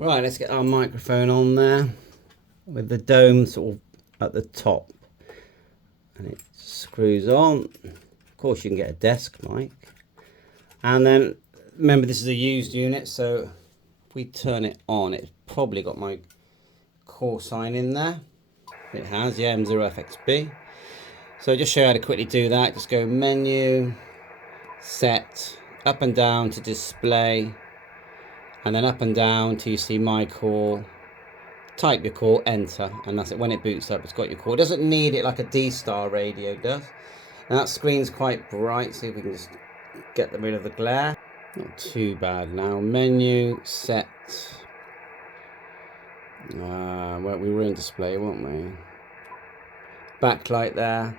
Right, let's get our microphone on there with the dome sort of at the top, and it screws on. Of course you can get a desk mic, and then remember this is a used unit, so if we turn it on, it's probably got my call sign in there. It has, yeah, M0FXB. So just show you how to quickly do that. Just go menu, set, up and down to display, and then up and down till you see my call. Type your call, enter, and that's it. When it boots up, it's got your call. It doesn't need it like a D-Star radio does. And that screen's quite bright, see if we can just get rid of the glare. Not too bad now. Menu, set. Well, we were in display, weren't we? Backlight there.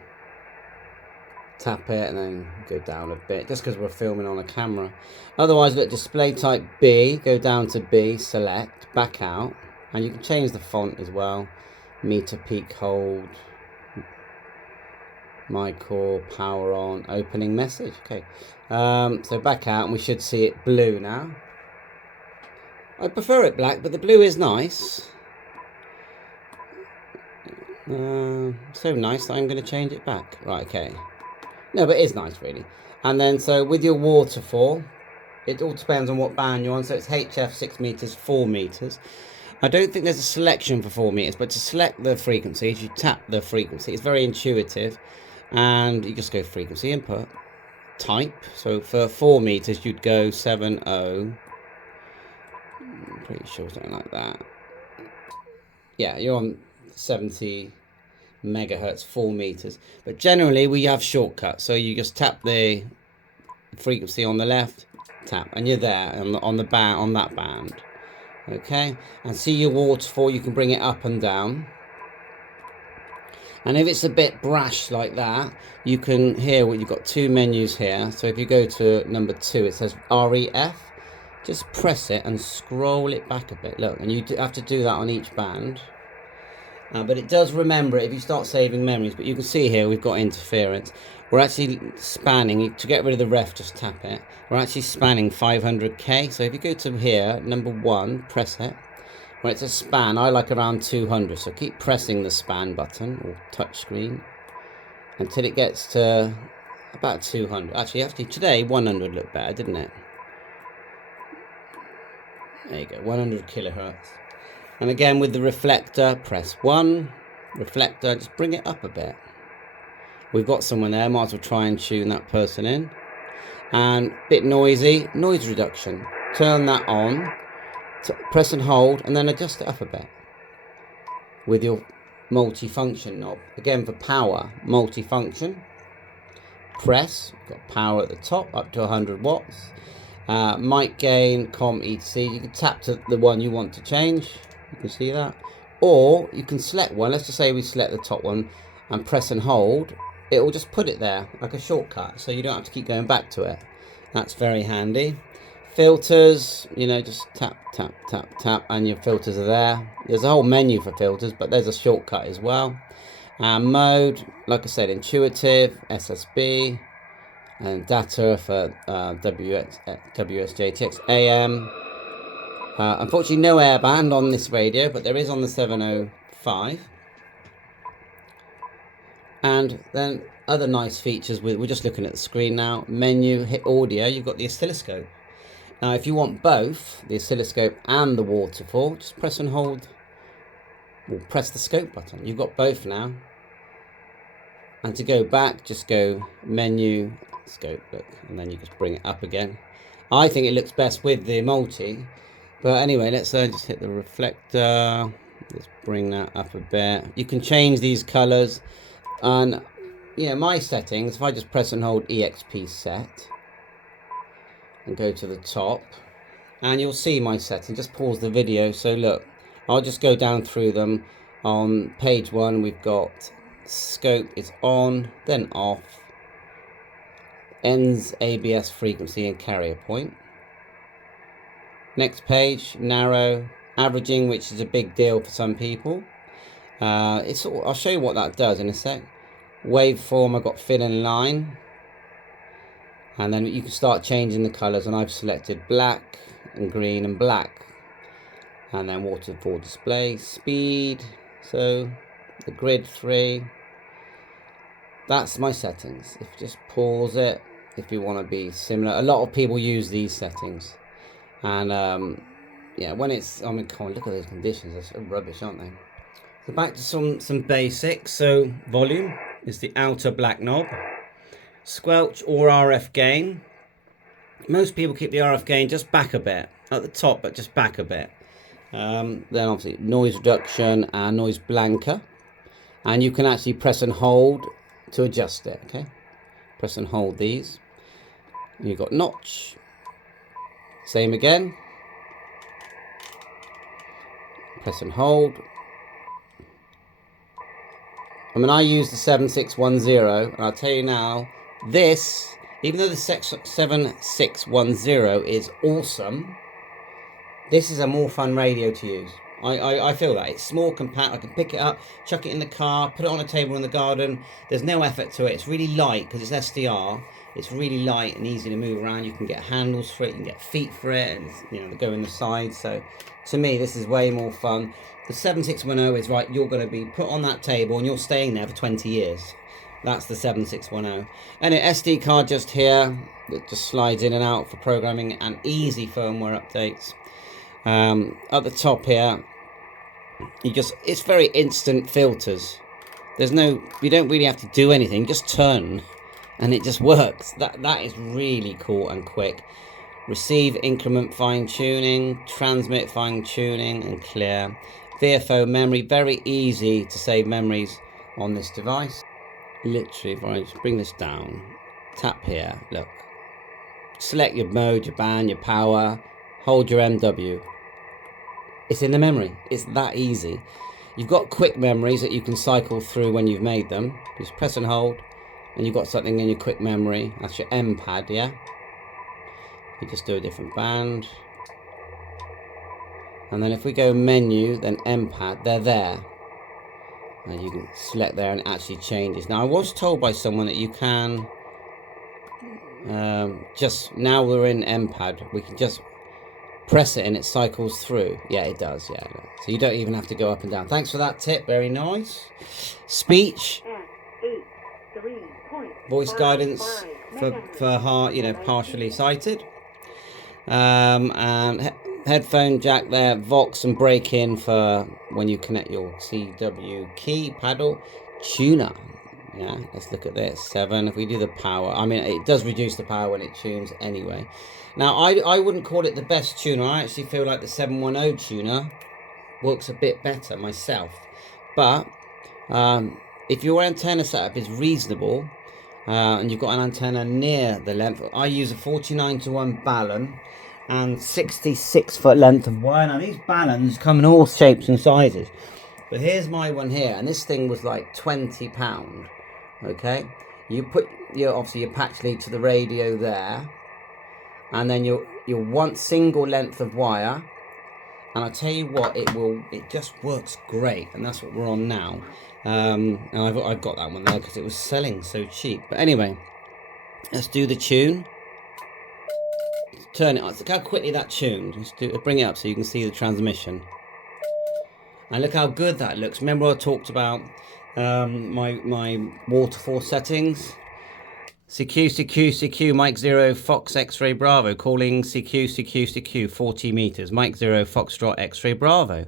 Tap it and then go down a bit, just because we're filming on a camera. Otherwise, look, display type B, go down to B, select, back out. And you can change the font as well. Meter, peak, hold. My call, power on, opening message. Okay. So back out and we should see it blue now. I prefer it black, but the blue is nice. So nice that I'm going to change it back. Right, okay. No, but it is nice, really. And then, so with your waterfall, it all depends on what band you're on. So it's HF 6 meters, 4 meters. I don't think there's a selection for 4 meters, but to select the frequencies, you tap the frequency. It's very intuitive, and you just go frequency input, type. So for 4 meters, you'd go 70. I'm pretty sure something like that. Yeah, you're on 70 megahertz, 4 meters. But generally, we have shortcuts. So you just tap the frequency on the left, tap, and you're there on the band, on that band. Okay, and see your waterfall, you can bring it up and down. And if it's a bit brash like that, you can hear what you've got 2 menus here. So if you go to number 2, it says REF. Just press it and scroll it back a bit. Look, and you have to do that on each band. But it does remember it if you start saving memories. But you can see here we've got interference. We're actually spanning, to get rid of the ref, just tap it. We're actually spanning 500k. So if you go to here, number 1, press it. When it's a span, I like around 200. So keep pressing the span button or touch screen until it gets to about 200. Actually, today 100 looked better, didn't it? There you go, 100 kilohertz. And again with the reflector, press 1. Reflector, just bring it up a bit. We've got someone there, might as well try and tune that person in. And bit noisy, noise reduction. Turn that on, press and hold, and then adjust it up a bit with your multi-function knob. Again for power, multi-function. Press, got power at the top, up to 100 watts. Mic gain, COM, etc. You can tap to the one you want to change. You can see that. Or you can select one. Let's just say we select the top one and press and hold. It will just put it there like a shortcut, so you don't have to keep going back to it. That's very handy. Filters, you know, just tap, tap, tap, tap, and your filters are there. There's a whole menu for filters, but there's a shortcut as well. Mode, like I said, intuitive, SSB, and data for WSJTX, AM. Unfortunately, no airband on this radio, but there is on the 705. And then other nice features, we're just looking at the screen now. Menu, hit audio, you've got the oscilloscope. Now if you want both the oscilloscope and the waterfall, just press and hold, or press the scope button. You've got both now. And to go back, just go menu, scope, look, and then you just bring it up again. I think it looks best with the multi, but anyway, let's just hit the reflector. Let's bring that up a bit. You can change these colors. And yeah, my settings, if I just press and hold EXP set and go to the top, and you'll see my settings. Just pause the video. So look, I'll just go down through them. On page 1, we've got scope is on, then off, ends, ABS frequency and carrier point. Next page, narrow, averaging, which is a big deal for some people. I'll show you what that does in a sec. Waveform, I've got fill in line, and then you can start changing the colors, and I've selected black and green and black. And then waterfall display, speed, so the grid 3. That's my settings. If you just pause it, if you want to be similar. A lot of people use these settings. And yeah, when it's, I mean, come on, look at those conditions. They're so rubbish, aren't they? So back to some basics. So volume is the outer black knob. Squelch or RF gain. Most people keep the RF gain just back a bit. At the top, but just back a bit. Then obviously noise reduction and noise blanker, and you can actually press and hold to adjust it. Okay, press and hold these. You've got notch, same again, press and hold. I mean, I use the 7610, and I'll tell you now, this, even though the 7610 is awesome, this is a more fun radio to use. I feel that. It's small, compact. I can pick it up, chuck it in the car, put it on a table in the garden. There's no effort to it. It's really light because it's SDR. It's really light and easy to move around. You can get handles for it. You can get feet for it. And, you know, they go in the sides. So to me, this is way more fun. The 7610 is right. You're going to be put on that table and you're staying there for 20 years. That's the 7610. And an SD card just here that just slides in and out for programming and easy firmware updates. At the top here, it's very instant filters. You don't really have to do anything, just turn and it just works. That is really cool and quick. Receive increment fine tuning, transmit fine tuning and clear. VFO memory, very easy to save memories on this device. Literally, if I just bring this down, tap here, look, select your mode, your band, your power, hold your MW. It's in the memory. It's that easy. You've got quick memories that you can cycle through when you've made them. Just press and hold, and you've got something in your quick memory. That's your M pad, yeah? You just do a different band. And then if we go menu, then M pad, they're there. And you can select there and it actually changes. Now, I was told by someone that you can, just now we're in M pad, we can just press it and it cycles through. Yeah, it does. Yeah, so you don't even have to go up and down. Thanks for that tip. Very nice. Speech, voice guidance for partially sighted, and headphone jack there. Vox and break in for when you connect your CW key paddle. Tuner. Yeah, let's look at this. 7. If we do the power, I mean, it does reduce the power when it tunes anyway. Now, I wouldn't call it the best tuner. I actually feel like the 710 tuner works a bit better myself. But if your antenna setup is reasonable and you've got an antenna near the length, I use a 49:1 balun and 66-foot length of wire. Now, these baluns come in all shapes and sizes. But here's my one here, and this thing was like £20. Okay, you put obviously your patch lead to the radio there, and then your one single length of wire, and I tell you what, it just works great, and that's what we're on now. And I've got that one there because it was selling so cheap. But anyway, let's do the tune. Turn it on. Look how quickly that tuned. Bring it up so you can see the transmission. And look how good that looks. Remember I talked about my waterfall settings? CQ, Mike 0, Fox X-Ray Bravo, calling CQ, 40 meters, Mike 0, Foxtrot X-Ray Bravo.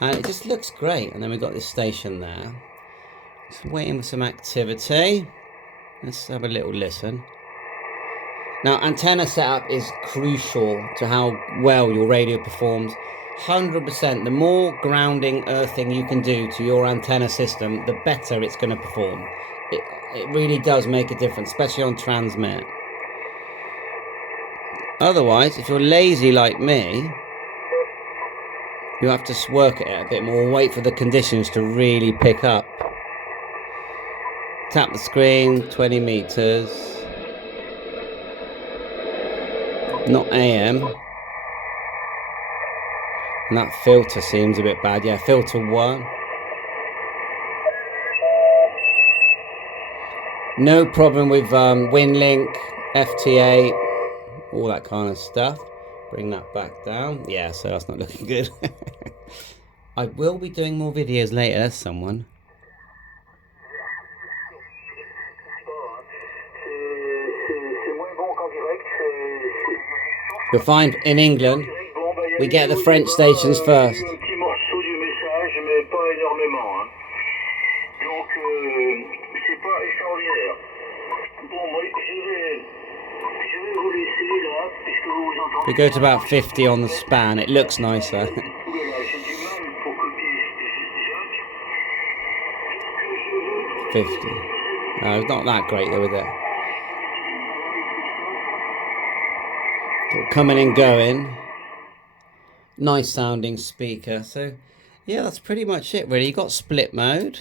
And it just looks great. And then we've got this station there. Just waiting for some activity. Let's have a little listen. Now, antenna setup is crucial to how well your radio performs. 100%. The more grounding, earthing you can do to your antenna system, the better it's going to perform. It really does make a difference, especially on transmit. Otherwise, if you're lazy like me, you have to work at it a bit more, wait for the conditions to really pick up. Tap the screen, 20 meters. Not AM. And that filter seems a bit bad. Yeah, filter 1. No problem with WinLink, FTA, all that kind of stuff. Bring that back down. Yeah, so that's not looking good. I will be doing more videos later. There's someone. You'll find in England, we get the French stations first. We go to about 50 on the span. It looks nicer. 50. No, it's not that great though, is it? Coming and going. Nice sounding speaker. So yeah, that's pretty much it really. You got split mode,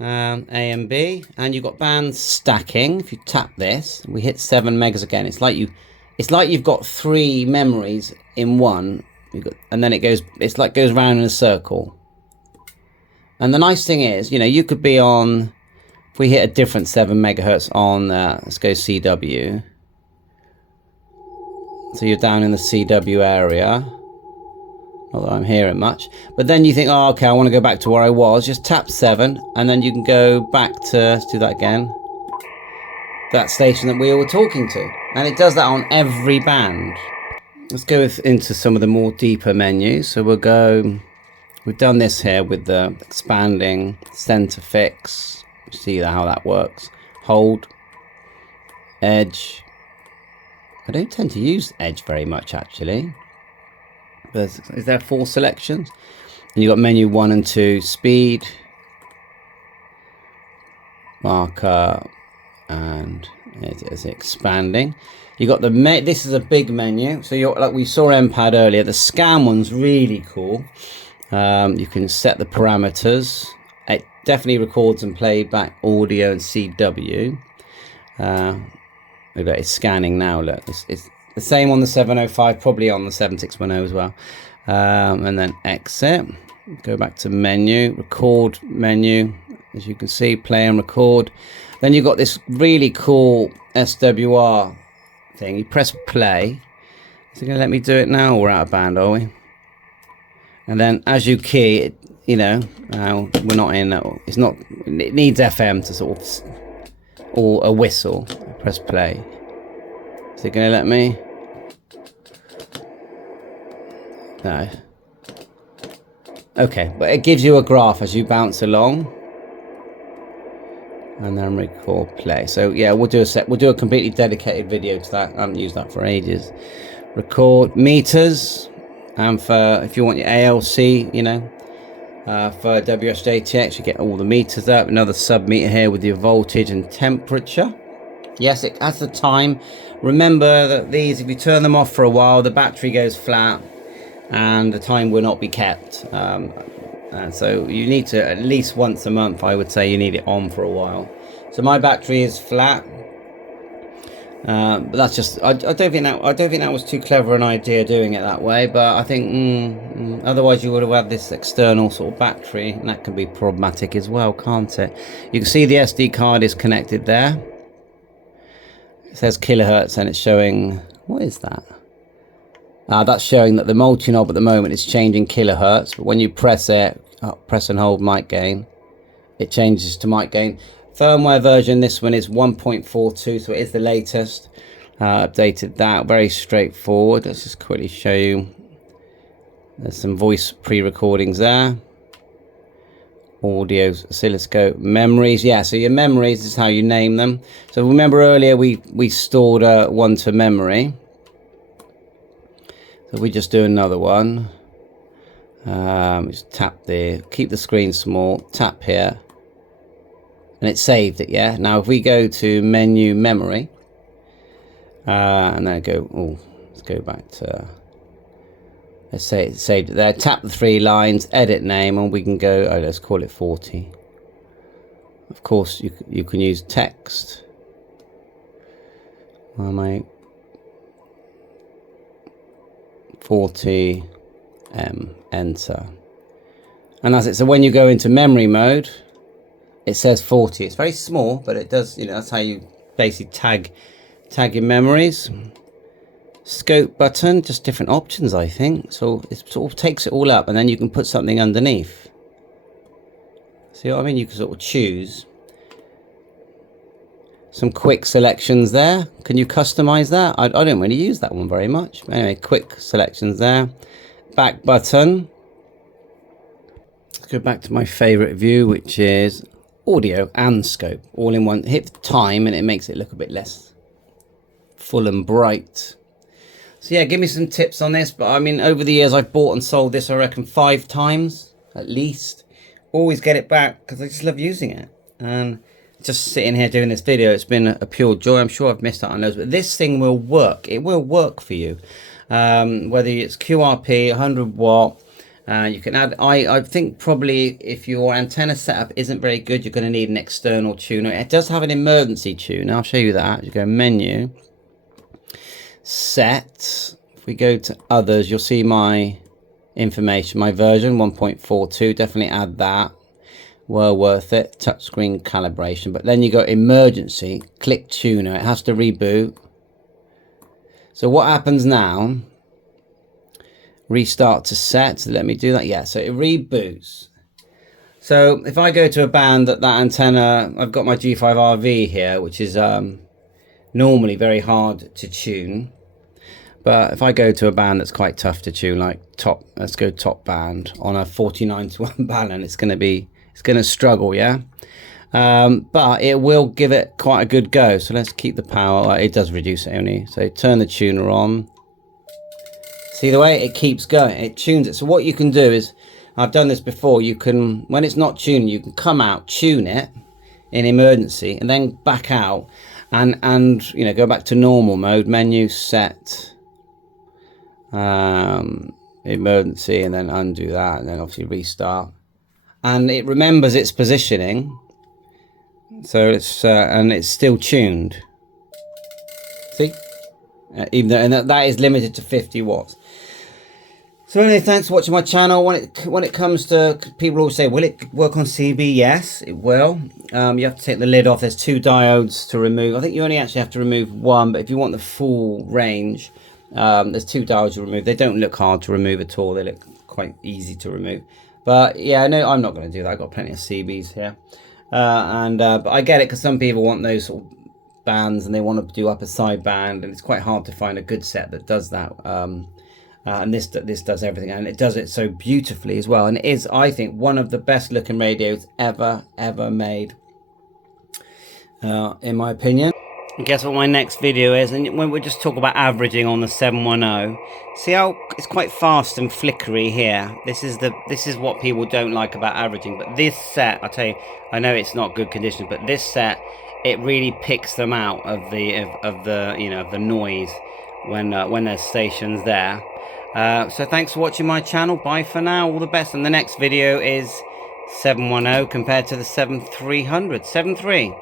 A and B, and you've got band stacking. If you tap this, we hit 7 megas again. It's like you've got 3 memories in one. And then it goes. It's like goes round in a circle. And the nice thing is, you know, you could be on. If we hit a different 7 megahertz on, let's go CW. So you're down in the CW area. Not that I'm hearing much. But then you think, oh, okay, I want to go back to where I was. Just tap 7, and then you can go back to, let's do that again. That station that we were talking to. And it does that on every band. Let's go into some of the more deeper menus. So we'll go, we've done this here with the expanding center fix. See how that works. Hold, edge. I don't tend to use edge very much actually. Is there 4 selections? And you've got menu 1 and 2, speed, marker, and it's expanding. You got the this is a big menu. So you're like we saw MPAD earlier. The scan one's really cool. You can set the parameters. It definitely records and playback audio and CW. Look, it's scanning now. Look, it's the same on the 705, probably on the 7610 as well. And then exit. Go back to menu, record menu. As you can see, play and record. Then you've got this really cool SWR thing. You press play. Is it going to let me do it now? We're out of band, are we? And then as you key, it, you know, we're not in. It's not. It needs FM to sort of, or a whistle. Press play. Is it going to let me? No. Okay, but it gives you a graph as you bounce along. And then record play. So yeah, we'll do a completely dedicated video to that. I haven't used that for ages. Record meters, and for if you want your ALC, you know, for WSJTX, you get all the meters up. Another sub meter here with your voltage and temperature. Yes, it has the time. Remember that these, if you turn them off for a while, the battery goes flat, and the time will not be kept. And so you need to at least once a month, I would say, you need it on for a while. So my battery is flat, but that's just I don't think that was too clever an idea doing it that way. But I think otherwise you would have had this external sort of battery, and that can be problematic as well, can't it? You can see the SD card is connected there. It says kilohertz, and it's showing, what is that? That's showing that the multi-knob at the moment is changing kilohertz, but when you press it, press and hold mic gain, it changes to mic gain. Firmware version, this one is 1.42, so it is the latest. Updated that, very straightforward. Let's just quickly show you. There's some voice pre-recordings there. Audio, oscilloscope, memories. Yeah, so your memories is how you name them. So remember earlier we stored one to memory. So we just do another one. Just tap there, keep the screen small, tap here, and it saved it. Yeah. Now if we go to menu memory, and then go, oh, let's go back to. Let's say it saved it there. Tap the 3 lines, edit name, and we can go. Oh, let's call it 40. Of course, you can use text. Well, my 40 enter, and that's it. So when you go into memory mode, it says 40. It's very small, but it does, you know, that's how you basically tag your memories. Scope button, just different options, I think. So it sort of takes it all up, and then you can put something underneath. See what I mean? You can sort of choose some quick selections there. Can you customize that? I don't really use that one very much. Anyway, quick selections there. Back button. Let's go back to my favorite view, which is audio and scope all in one. Hit time and it makes it look a bit less full and bright. So yeah, give me some tips on this. But I mean, over the years I've bought and sold this, I reckon 5 times at least. Always get it back because I just love using it. And just sitting here doing this video, it's been a pure joy. I'm sure I've missed out on those, but this thing will work. It will work for you. Whether it's QRP, 100 watt, you can add, I think probably if your antenna setup isn't very good, you're going to need an external tuner. It does have an emergency tuner. I'll show you that. You go menu, set. If we go to others, you'll see my information, my version 1.42. Definitely add that. Well worth it. Touchscreen calibration. But then you go emergency, click tuner. It has to reboot. So what happens now? Restart to set. So let me do that. Yeah, so it reboots. So if I go to a band that antenna, I've got my G5RV here, which is normally very hard to tune. But if I go to a band that's quite tough to tune, like let's go top band on a 49:1 balun, it's going to struggle, yeah. But it will give it quite a good go. So let's keep the power. It does reduce it only. So turn the tuner on. See the way it keeps going, it tunes it. So what you can do is, I've done this before, you can, when it's not tuning, you can come out, tune it in emergency, and then back out and you know, go back to normal mode, menu, set, emergency, and then undo that, and then obviously restart. And it remembers its positioning, so it's and it's still tuned. See, even though, and that is limited to 50 watts. So anyway, thanks for watching my channel. When it comes to, people always say, will it work on CB? Yes, it will. You have to take the lid off. There's 2 diodes to remove. I think you only actually have to remove 1, but if you want the full range, there's 2 diodes to remove. They don't look hard to remove at all. They look quite easy to remove. But yeah, no, I'm not going to do that. I've got plenty of CBs here. But I get it, because some people want those sort of bands and they want to do upper side band, and it's quite hard to find a good set that does that. And this does everything, and it does it so beautifully as well. And it is, I think, one of the best looking radios ever made, in my opinion. And guess what my next video is? And when we just talk about averaging on the 710, see how it's quite fast and flickery here. This is what people don't like about averaging. But this set, I tell you, I know it's not good condition, but this set, it really picks them out of the noise when there's stations there. So thanks for watching my channel. Bye for now. All the best. And the next video is 710 compared to the 7300. 73.